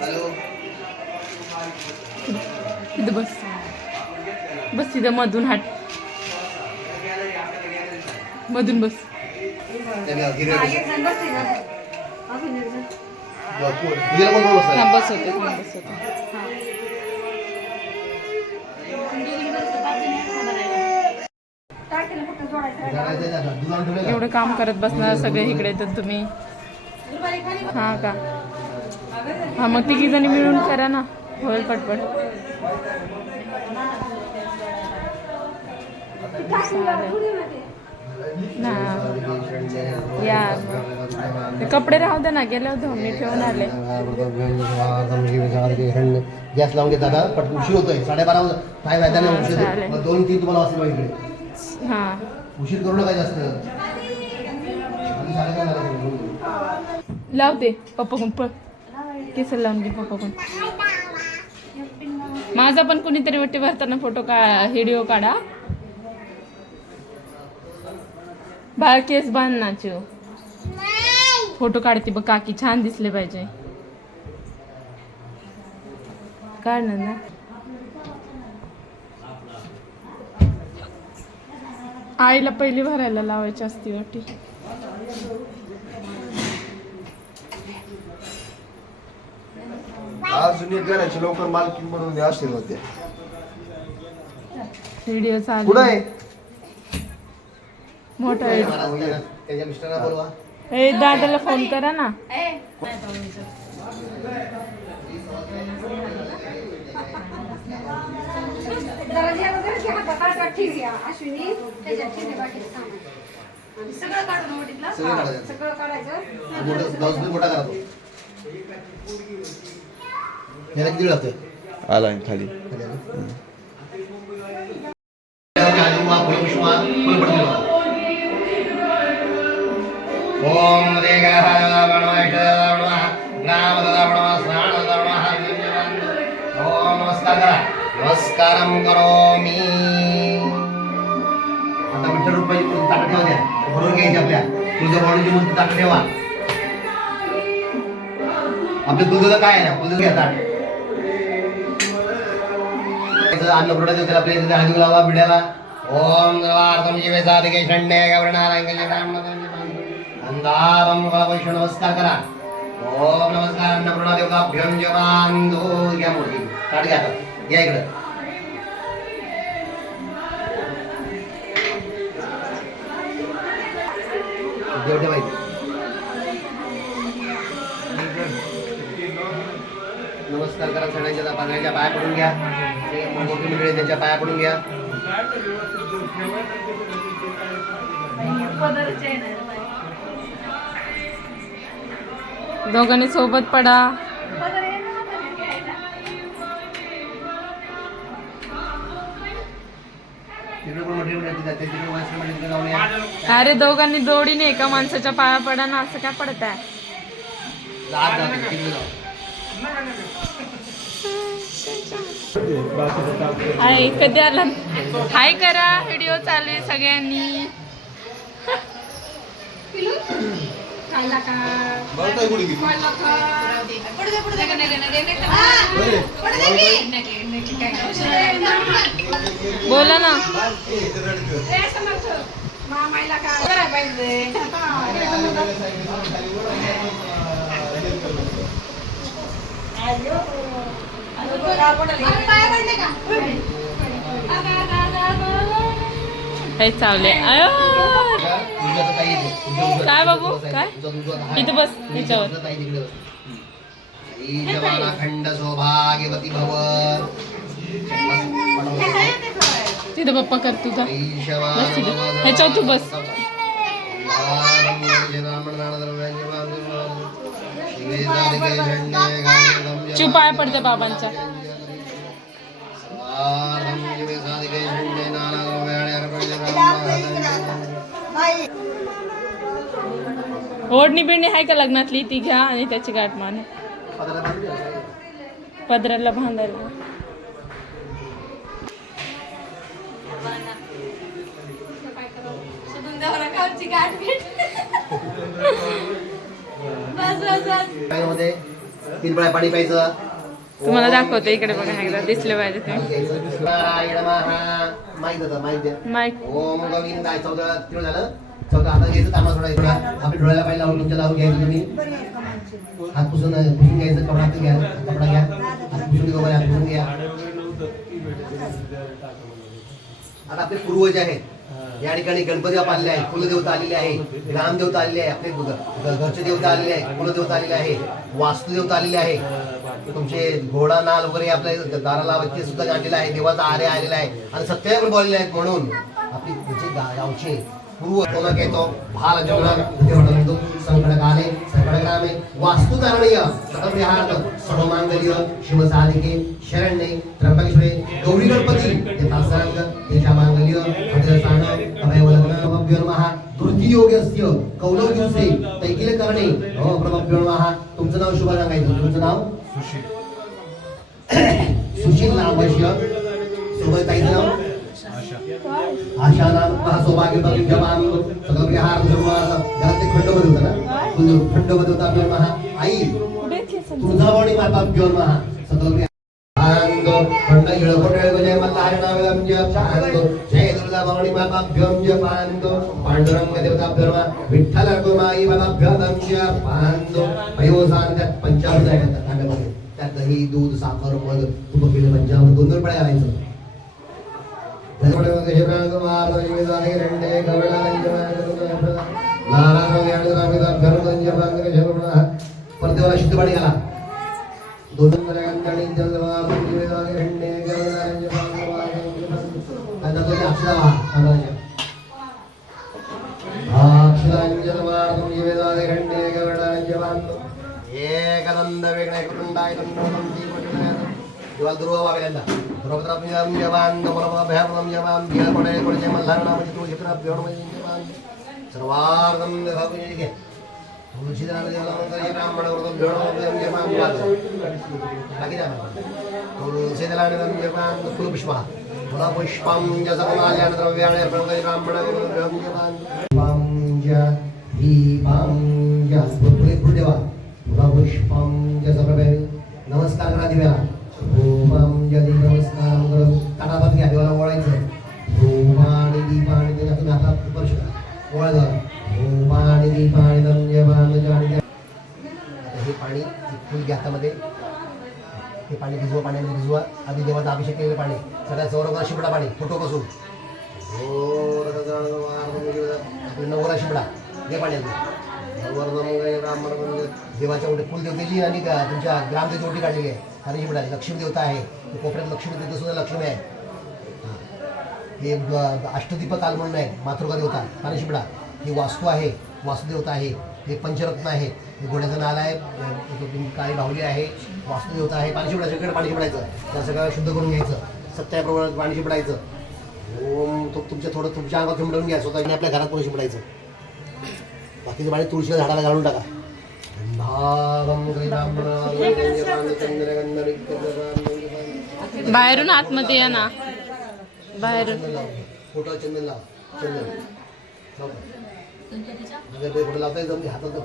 Hello तिथं बस. बस तिथं मधून हाट. मधून बस. हा बस. होते हा बस होते? एवढं काम करत बसणार सगळे इकडे तर तुम्ही. हा का? हा मग तिघी जणी मिळून करा ना. होईल पटपट. ना. यार ते कपडे राहू दे ना गेले होते मी ठेवून आले. गॅस लावून आता पट उशीर होतोय साडेबारा काय नाही उशीर दोन तीन तुम्हाला इकडे. हा. उशीर करू नका जास्त. साडेबारा. लावते पप्पा कोण पळ. केस लावून घे पप्पा कोण माझा पण कुणीतरी वट्टी भरताना फोटो का व्हिडिओ काढा. बाळ केस बांध नाचू फोटो काढते बघ काकी छान दिसले पाहिजे. काढ ना. आईला पहिली भरायला लावायची असती वाटी. अजून एक घराची लवकर मालकीन बनवून द्या आशीर्वाद द्या व्हिडिओ चालू. कुठं आहे? मोठा आहे. त्याच्या मिस्टरांना बोलवा. ए दादाला फोन करा ना. अश्विनी त्याच्यात ठेवले बाकीचं सामान. आणि सगळं काढून ओढीतलं? सगळं काढायचं. सगळं काढायचं मोठं ब्लाऊज पण मोठा करा तो याला किती वेळ लागतोय आला खाली. ओम रेगः वणवैषधवणः ग्रामदवणः स्नानदवणः ओम नमस्कार करा नमस्कारम करोमी आता विठ्ठल रुपयाची ताटं ठेवा द्या भरून घ्यायची आपल्या. तुळजाभवानीची मूर्ती ताटं ठेवा. आपल्या दुधाचं काय आहे? ना घ्यायचा घ्या ताट अन्नपूर्णा आपल्या इथे हळदी लावा बिड्याला. ओम नवार्थम जीवे साधिके षण्डे गवर्णारंगल्य अंधारम वैष्णव नमस्कार करा. ओम नमस्कार अन्नपूर्णा देवताभ्यं जवांदो घ्या मोठी ताट घ्या या इकडं. देव ठेवायचं नमस्कार करा सगळ्यांच्या पाण्याच्या पाया पडून घ्या. मोठी मंडळी त्यांच्या पाया पडून घ्या. दोघांनी सोबत पडा. अरे दोघांनी जोडीने एका माणसाच्या पाया पडा ना असं काय पडत आहे हाय कधी आला? हाय करा व्हिडिओ चालू आहे सगळ्यांनी. बोला ना. मामायला कुठे पाहिजे हे चावले अयो काय बाबू? काय? इथं बस, तुझं तिथं पप्पा कर तुझा बस तिथं. ह्याच्यावर तू बस. चू पाय पडते बाबांच्या ओढणी बिडणी आहे का लग्नातली? ती घ्या आणि त्याची गाठ मान पदराला बांधायला. गाठ भेट. बस. पाण्यामध्ये तीन पळ्या पाणी प्यायचं. तुम्हाला दाखवते इकडे बघा एकदा दिसले पाहिजे माईक ओम गोविंदाय चौदा झालं. चौदा घ्यायचं सोडायचं आपल्या डोळ्याला पाहिजे लावून तुमच्या लावून घ्यायचं तुम्ही. हात पुसून पुसून घ्यायचं कपडा घ्या कपडा घ्या. हात पुसून घ्या हात पुसून घ्या. आता आपले पूर्वज आहेत. या ठिकाणी गणपती बाप आलेले आहेत कुलदेवता आलेले आहे ग्रामदेवता आलेले आहे आपले घरचे देवता आलेले आहे कुलदेवता आलेले आहे वास्तुदेवता आलेले आहे तुमचे घोडा नाल वगैरे आपल्या दाराला वरती सुद्धा गाठलेला आहे देवाचा आरे आलेला आहे आणि सत्याग्रह बोललेले आहेत म्हणून आपली तुमचे गावचे पूर्व कोणा घेतो भाल जगणं देवडंदू संकटकाले संकटग्रामे वास्तुधारणीय सकलविहार सर्वमांगल्य शिवसाधिके शरण्ये त्र्यंबकेश्वरे गौरी गणपती यथासंग देशामांगल्य हृदयस्थान नमः तृतीयोग्यस्य कौलव दिवसे तैकिल करणे. हो प्रभव्य नमः तुमचं नाव शुभ सांगायचं. तुमचं नाव? सुशील. नाम वैश्य सोबत ताईचं नाव? आशा. नाम. सौभाग्य बघून जवान सगळं विहार धर्मार्थ घरात ते खंडोबत होतं ना? आपल्या महा. आई तुळजाभवानी माता महा. सगळं खंड जय नाम जय आंदो जय दुर्गा भवानी माता विठ्ठल गोमाई बाबा भ्यम म्हणजे पयोसान त्यात पंचामृत आहे त्या तांब्यामध्ये त्यात दही दूध साखर मध तूप पिलं पंचामृत दोन दोन पळ्या घालायचं शुद्ध पाणी घाला दोन एकदंद वेगळ्या कुटुंबाय किंवा दुर्वा वागल्यांदा द्रौपदाभ्याम जवान दमनमाभ्याम जवान भिळ पडे पडचे मल्हारणा म्हणजे तुळशी भ्यण म्हणजे जवान सर्वार्गम भावे घे तुळशी देवाला देवाला ब्राह्मण वृद्ध देवा नमस्कार करा दिव्याला ओम जली नमस्कार. करून घ्या देवाला ओळायचं ओम आणि दीपाणी त्याच्या तुम्ही आता स्पर्श करा ओळा ओम आणि दीपाणी दंजवान जाणी हे पाणी फुल घ्या हातामध्ये हे पाणी भिजवा पाण्यामध्ये भिजवा आधी देवाचा अभिषेक केलेलं पाणी सगळ्या चौरंगा शिपडा पाणी फोटो पासून आपलं नवरा शिपडा. हे पाणी ब्राह्मण म्हणजे देवाच्या ओटी आणि गा- तुमच्या ग्रामदेवची ओटी काढलेली आहे. कारण शिपडा लक्ष्मी देवता आहे. कोपऱ्यात लक्ष्मी देवता सुद्धा लक्ष्मी आहे. हे. ब- अष्टदीप म्हणून आहे मातृका देवता. आणि शिपडा. ही वास्तू आहे वास्तुदेवता आहे. हे पंचरत्न आहे. हे घोड्याचं नाल आहे काळी बाहुली आहे. वास्तुदेवता आहे. पाणी शिपडायचं इकडे पाणी शिपडायचं. त्या सगळ्या शुद्ध करून घ्यायचं. सत्याप्रमाणात पाणी शिपडायचं ओम तो तुमच्या थोडं तुमच्या अंगात चिमडवून घ्या स्वतः आपल्या घरात कोणी शिपडायचं बाकीचं पाणी तुळशीच्या झाडाला घालून टाका. बाहेरून आतमध्ये या ना. बाहेरून. फोटो चंदन लाव. चंदन. फोटो लावता हातात